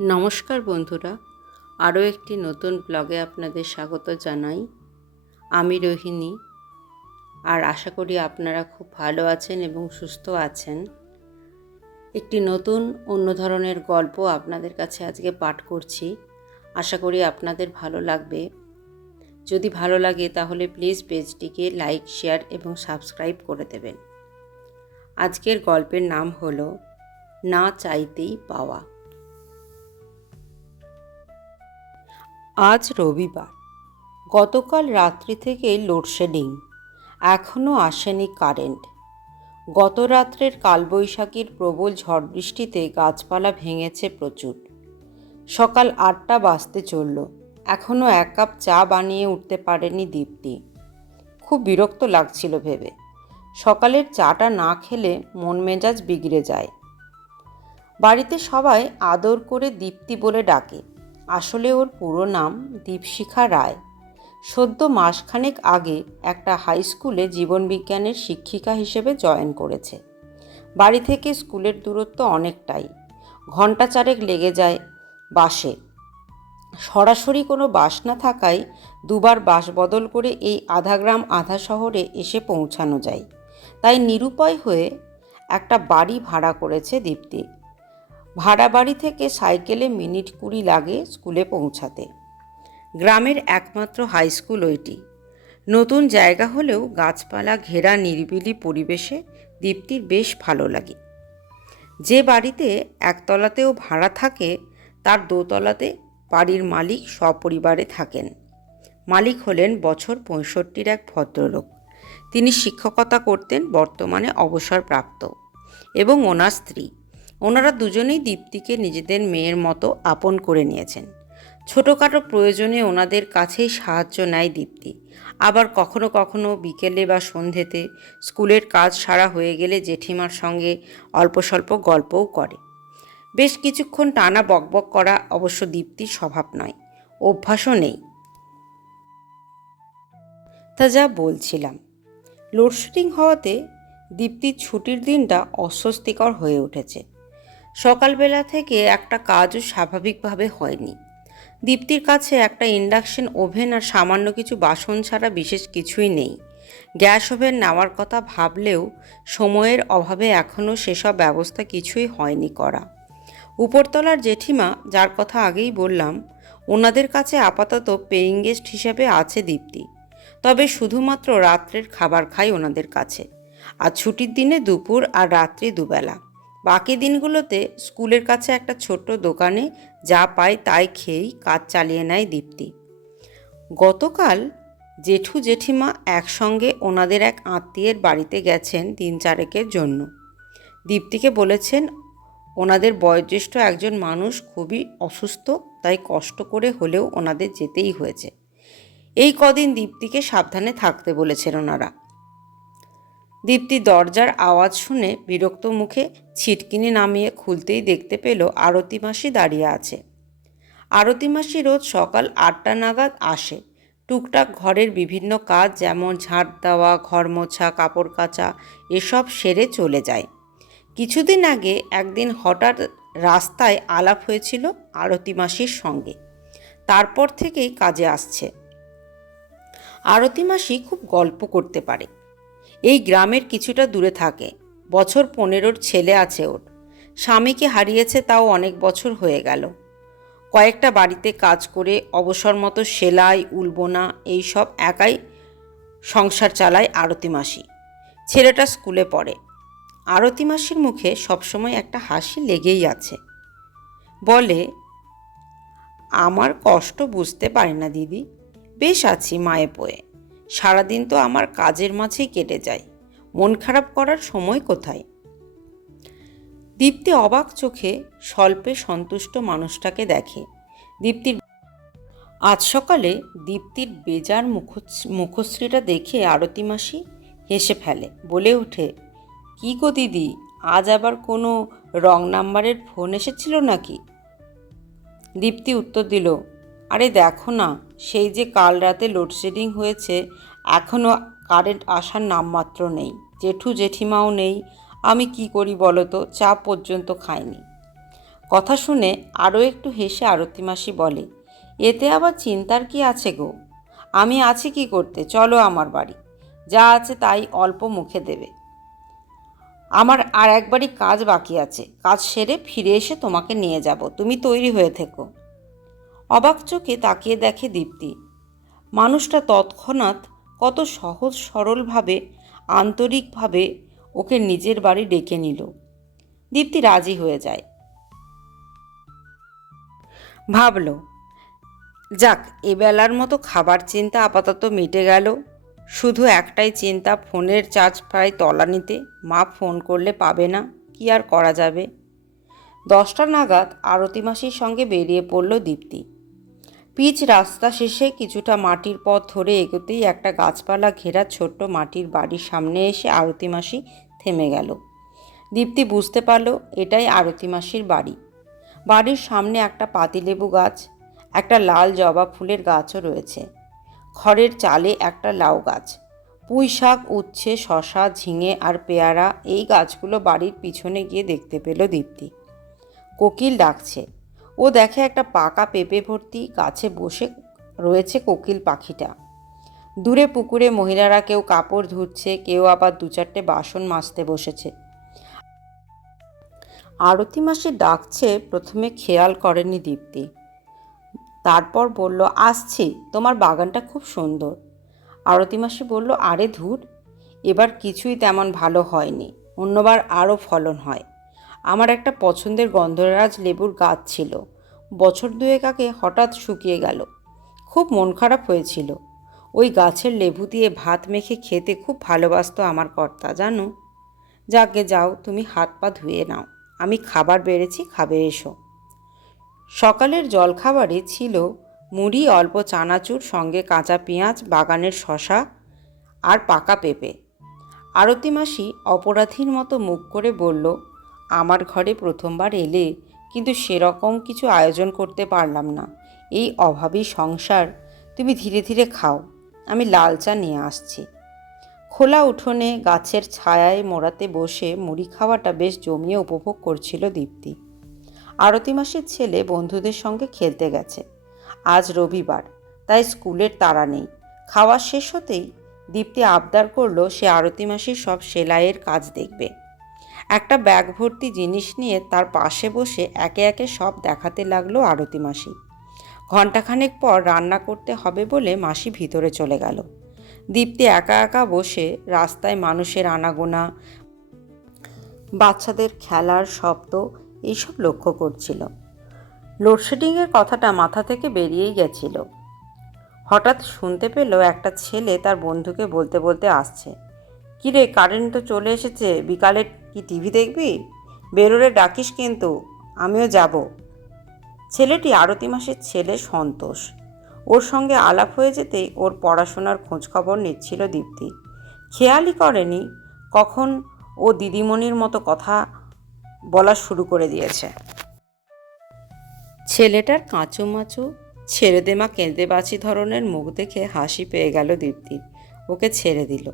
নমস্কার বন্ধুরা, আরও একটি নতুন ব্লগে আপনাদের স্বাগত জানাই। আমি রোহিণী, আর আশা করি আপনারা খুব ভালো আছেন এবং সুস্থ আছেন। একটি নতুন, অন্য ধরনের গল্প আপনাদের কাছে আজকে পাঠ করছি। আশা করি আপনাদের ভালো লাগবে। যদি ভালো লাগে তাহলে প্লিজ পেজটিকে লাইক, শেয়ার এবং সাবস্ক্রাইব করে দেবেন। আজকের গল্পের নাম হলো, না চাইতেই পাওয়া। আজ রবিবার। গতকাল রাত্রি থেকে লোডশেডিং। এখনও আসেনি কারেন্ট। গত রাত্রের কালবৈশাখীর প্রবল ঝড় বৃষ্টিতে গাছপালা ভেঙেছে প্রচুর। সকাল আটটা বাজতে চলল। এখনও এক কাপ চা বানিয়ে উঠতে পারেনি দীপ্তি। খুব বিরক্ত লাগছিল ভেবে। সকালের চাটা না খেলে মন মেজাজ বিগড়ে যায়। বাড়িতে সবাই আদর করে দীপ্তি বলে ডাকে। আসলে ওর পুরো নাম দীপশিখা রায়। সদ্য মাসখানেক আগে একটা হাই স্কুলে জীবনবিজ্ঞানের শিক্ষিকা হিসেবে জয়েন করেছে। বাড়ি থেকে স্কুলের দূরত্ব অনেকটাই। ঘণ্টা চারেক লেগে যায় বাসে। সরাসরি কোনো বাস না থাকায় দুবার বাস বদল করে এই আধা গ্রাম আধা শহরে এসে পৌঁছানো যায়। তাই নিরুপায় হয়ে একটা বাড়ি ভাড়া করেছে দীপ্তি। ভাড়া বাড়ি থেকে সাইকেলে মিনিট কুড়ি লাগে স্কুলে পৌঁছাতে। গ্রামের একমাত্র হাই স্কুল ওইটি। নতুন জায়গা হলেও গাছপালা ঘেরা নিরিবিলি পরিবেশে দীপ্তির বেশ ভালো লাগে। যে বাড়িতে একতলাতেও ভাড়া থাকে, তার দোতলাতে বাড়ির মালিক সপরিবারে থাকেন। মালিক হলেন বছর পঁয়ষট্টির এক ভদ্রলোক। তিনি শিক্ষকতা করতেন বর্তমানে অবসরপ্রাপ্ত এবং ওনার স্ত্রী। ওনারা দুজনেই দীপ্তিকে নিজেদের মেয়ের মতো আপন করে নিয়েছেন। ছোটোখাটো প্রয়োজনে ওনাদের কাছেই সাহায্য নেয় দীপ্তি। আবার কখনো কখনো বিকেলে বা সন্ধেতে স্কুলের কাজ সারা হয়ে গেলে জেঠিমার সঙ্গে অল্প স্বল্প গল্পও করে। বেশ কিছুক্ষণ টানা বকবক করা অবশ্য দীপ্তির স্বভাব নয়, অভ্যাসও নেই। তা যা বলছিলাম। লোডশেডিং হওয়াতে দীপ্তির ছুটির দিনটা অস্বস্তিকর হয়ে উঠেছে। সকালবেলা থেকে একটা কাজও স্বাভাবিকভাবে হয়নি। দীপ্তির কাছে একটা ইন্ডাকশন ওভেন আর সামান্য কিছু বাসন ছাড়া বিশেষ কিছুই নেই। গ্যাস ওভেন নেওয়ার কথা ভাবলেও সময়ের অভাবে এখনও সেসব ব্যবস্থা কিছুই হয়নি করা। উপরতলার জেঠিমা, যার কথা আগেই বললাম, ওনাদের কাছে আপাতত পেইং গেস্ট হিসেবে আছে দীপ্তি। তবে শুধুমাত্র রাত্রের খাবার খাই ওনাদের কাছে। আর ছুটির দিনে দুপুর আর রাত্রি দুবেলা। বাকি দিনগুলোতে স্কুলের কাছে একটা ছোট্ট দোকানে যা পায় তাই খেয়েই কাজ চালিয়ে নেয় দীপ্তি। গতকাল জেঠু জেঠিমা একসঙ্গে ওনাদের এক আত্মীয়ের বাড়িতে গেছেন দিন চারেকের জন্য। দীপ্তিকে বলেছেন, ওনাদের বয়োজ্যেষ্ঠ একজন মানুষ খুবই অসুস্থ, তাই কষ্ট করে হলেও ওনাদের যেতেই হয়েছে। এই কদিন দীপ্তিকে সাবধানে থাকতে বলেছেন ওনারা। দীপ্তি দরজার আওয়াজ শুনে বিরক্ত মুখে ছিটকিনি নামিয়ে খুলতেই দেখতে পেল আরতি মাসি দাঁড়িয়ে আছে। আরতি মাসি রোজ সকাল আটটা নাগাদ আসে। টুকটাক ঘরের বিভিন্ন কাজ যেমন ঝাঁট দেওয়া, ঘর মোছা, কাপড় কাচা, এসব সেরে চলে যায়। কিছুদিন আগে একদিন হঠাৎ রাস্তায় আলাপ হয়েছিল আরতি মাসির সঙ্গে। তারপর থেকেই কাজে আসছে। আরতি মাসি খুব গল্প করতে পারে। এই গ্রামের কিছুটা দূরে থাকে। বছর পনেরোর ছেলে আছে ওর। স্বামীকে হারিয়েছে তাও অনেক বছর হয়ে গেল। কয়েকটা বাড়িতে কাজ করে, অবসর মতো সেলাই, উলবোনা এইসব একাই সংসার চালায় আরতি মাসি। ছেলেটা স্কুলে পড়ে। আরতি মাসির মুখে সবসময় একটা হাসি লেগেই আছে। বলে, আমার কষ্ট বুঝতে পারে না দিদি। বেশ আছি মায়ে পোয়ে। সারাদিন তো আমার কাজের মাঝেই কেটে যায়। মন খারাপ করার সময় কোথায়? দীপ্তি অবাক চোখে স্বল্পে সন্তুষ্ট মানুষটাকে দেখে। দীপ্তির আজ সকালে দীপ্তির বেজার মুখ মুখশ্রীটা দেখে আরতি মাসি হেসে ফেলে, বলে ওঠে, কি গো দিদি, আজ আবার কোনো রং নাম্বারের ফোন এসেছিল নাকি? দীপ্তি উত্তর দিল, আরে দেখো না সেই যে কাল রাতে লোডশেডিং হয়েছে এখনও কারেন্ট আসার নামমাত্র নেই। জেঠু জেঠিমাও নেই। আমি কি করি বলো তো চা পর্যন্ত খাইনি। কথা শুনে আরও একটু হেসে আরতি মাসি বলে, এতে আবার চিন্তার কি আছে গো? আমি আছি কি করতে? চলো আমার বাড়ি। যা আছে তাই অল্প মুখে দেবে। আমার আর একবারই কাজ বাকি আছে। কাজ সেরে ফিরে এসে তোমাকে নিয়ে যাব। তুমি তৈরি হয়ে থেকো। অবাক চোখে তাকিয়ে দেখে দীপ্তি। মানুষটা তৎক্ষণাৎ কত সহজ সরলভাবে, আন্তরিকভাবে ওকে নিজের বাড়ি ডেকে নিল। দীপ্তি রাজি হয়ে যায়। ভাবল, যাক এবেলার মতো খাবার চিন্তা আপাতত মিটে গেল। শুধু একটাই চিন্তা, ফোনের চার্জ প্রায় তলানিতে, মা ফোন করলে পাবে না, কি আর করা যাবে? দশটা নাগাদ আরতি মাসির সঙ্গে বেরিয়ে পড়ল দীপ্তি। পিচ রাস্তা শেষে কিছুটা মাটির পথ ধরে এগোতেই একটা গাছপালা ঘেরা ছোট্ট মাটির বাড়ির সামনে এসে আরতি মাসি থেমে গেল। দীপ্তি বুঝতে পারল, এটাই আরতি মাসির বাড়ি। বাড়ির সামনে একটা পাতিলেবু গাছ, একটা লাল জবা ফুলের গাছও রয়েছে। খড়ের চালে একটা লাউ গাছ, পুঁই শাক, উচ্ছে, শশা, ঝিঙে আর পেয়ারা, এই গাছগুলো বাড়ির পিছনে গিয়ে দেখতে পেল দীপ্তি। কোকিল ডাকছে ও দেখে একটা পাকা পেঁপে ভর্তি গাছে বসে রয়েছে কোকিল পাখিটা। দূরে পুকুরে মহিলারা কেউ কাপড় ধুচ্ছে, কেউ আবার দু চারটে বাসন মাজতে বসেছে। আরতি মাসি ডাকছে, প্রথমে খেয়াল করেনি দীপ্তি। তারপর বলল, আসছি, তোমার বাগানটা খুব সুন্দর। আরতি মাসি বলল, আরে ধুর, এবার কিছুই তেমন ভালো হয়নি, অন্যবার আরও ফলন হয়। আমার একটা পছন্দের গন্ধরাজ লেবুর গাছ ছিল। বছর দুয়েক আগে হঠাৎ শুকিয়ে গেল। খুব মন খারাপ হয়েছিল। ওই গাছের লেবু দিয়ে ভাত মেখে খেতে খুব ভালোবাসতো আমার কর্তা, জানো? যাকে যাও, তুমি হাত পা ধুয়ে নাও। আমি খাবার বেড়েছি, খাবে এসো। সকালের জলখাবারে ছিল মুড়ি, অল্প চানাচুর, সঙ্গে কাঁচা পেঁয়াজ, বাগানের শশা আর পাকা পেঁপে। আরতি মাসি অপরাধীর মতো মুখ করে বলল আমার ঘরে প্রথমবার এলে কিন্তু সেরকম কিছু আয়োজন করতে পারলাম না। এই অভাবী সংসার তুমি ধীরে ধীরে খাও, আমি লাল চা নিয়ে আসছি। খোলা উঠোনে গাছের ছায়ায় মোড়াতে বসে মুড়ি খাওয়াটা বেশ জমিয়ে উপভোগ করছিল দীপ্তি। আরতি মাসের ছেলে বন্ধুদের সঙ্গে খেলতে গেছে। আজ রবিবার, তাই স্কুলের তাড়া নেই। খাওয়া শেষ হতেই দীপ্তি আবদার করল সে আরতি মাসির সব সেলাইয়ের কাজ দেখবে। একটা ব্যাগ ভর্তি জিনিস নিয়ে তার পাশে বসে একে একে সব দেখাতে লাগল আরতি মাসি। ঘণ্টাখানেক পর রান্না করতে হবে বলে মাসি ভিতরে চলে গেল। দীপ্তি একা একা বসে রাস্তায় মানুষের আনাগোনা, বাচ্চাদের খেলার শব্দ, এইসব লক্ষ্য করছিল। লোডশেডিংয়ের কথাটা মাথা থেকে বেরিয়েই গেছিল। হঠাৎ শুনতে পেল একটা ছেলে তার বন্ধুকে বলতে বলতে আসছে। কিরে, কারেন্ট তো চলে এসেছে, বিকালে কি টিভি দেখবি? বেরোলে ডাকিস কিন্তু, আমিও যাব। ছেলেটি আরতি মাসের ছেলে সন্তোষ। ওর সঙ্গে আলাপ হয়ে যেতেই ওর পড়াশোনার খোঁজখবর নিচ্ছিল দীপ্তি। খেয়ালই করেনি কখন ও দিদিমণির মতো কথা বলা শুরু করে দিয়েছে। ছেলেটার কাঁচুমাচু ছেড়ে দেমা কেঁদে বাঁচি ধরনের মুখ দেখে হাসি পেয়ে গেল দীপ্তির ওকে ছেড়ে দিল।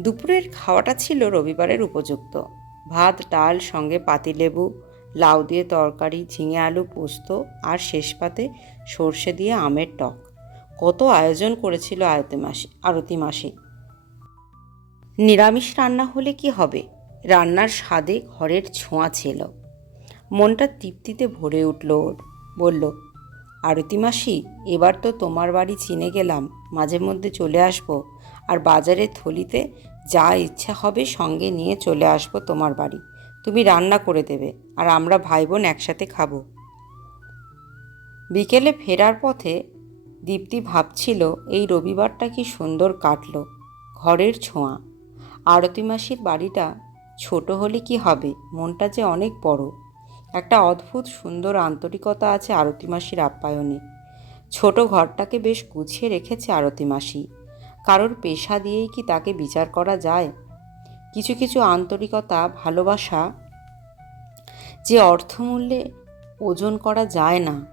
দুপুরের খাওয়াটা ছিল রবিবারের উপযুক্ত। ভাত, ডাল, সঙ্গে পাতিলেবু লাউ দিয়ে তরকারি, ঝিঙে আলু পোস্ত আর শেষ পাতে সর্ষে দিয়ে আমের টক। কত আয়োজন করেছিল আয়তে মাসি, আরতি মাসি। নিরামিষ রান্না হলে কি হবে? রান্নার স্বাদে ঘরের ছোঁয়া ছিল। মনটা তৃপ্তিতে ভরে উঠল ওর। বলল আরতি মাসি, এবার তো তোমার বাড়ি চিনে গেলাম, মাঝে মধ্যে চলে আসব। আর বাজারের থলিতে যা ইচ্ছা হবে সঙ্গে নিয়ে চলে আসব তোমার বাড়ি। তুমি রান্না করে দেবে, আর আমরা ভাই বোন একসাথে খাব। বিকেলে ফেরার পথে দীপ্তি ভাবছিল, এই রবিবারটা কি সুন্দর কাটলো, ঘরের ছোঁয়া। আরতি মাসির বাড়িটা ছোট হলে কি হবে, মনটা যে অনেক বড়। একটা অদ্ভুত সুন্দর আন্তরিকতা আছে আরতি মাসির আপ্যায়নে। ছোট ঘরটাকে বেশ গুছিয়ে রেখেছে আরতি মাসি। কারোর পেশা দিয়েই কি তাকে বিচার করা যায়? কিছু কিছু আন্তরিকতা, ভালোবাসা যে অর্থমূল্যে ওজন করা যায় না,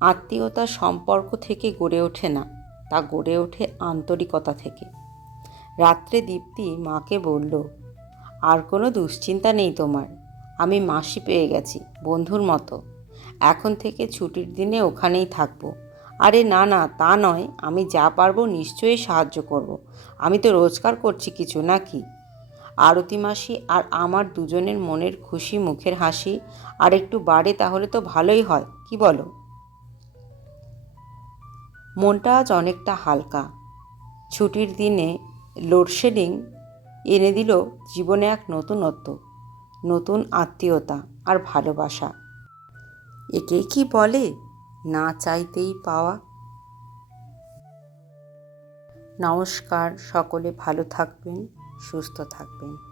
আত্মীয়তা সম্পর্ক থেকে গড়ে ওঠে না, তা গড়ে ওঠে আন্তরিকতা থেকে। রাত্রে দীপ্তি মাকে বলল, আর কোনো দুশ্চিন্তা নেই তোমার। আমি মাসি পেয়ে গেছি, বন্ধুর মতো। এখন থেকে ছুটির দিনে ওখানেই থাকব। আরে না না, তা নয়, আমি যা পারব নিশ্চয়ই সাহায্য করব। আমি তো রোজগার করছি কিছু নাকি? আরতি মাসি আর আমার দুজনের মনের খুশি মুখের হাসি আর একটু বাড়ে তাহলে তো ভালোই হয়, কি বলো? মনটা আজ অনেকটা হালকা। ছুটির দিনে লোডশেডিং এনে দিল জীবনে এক নতুনত্ব। নতুন আত্মীয়তা আর ভালোবাসা। একে কি বলে? না চাইতেই পাওয়া। নমস্কার, সকলে ভালো থাকবেন, সুস্থ থাকবেন।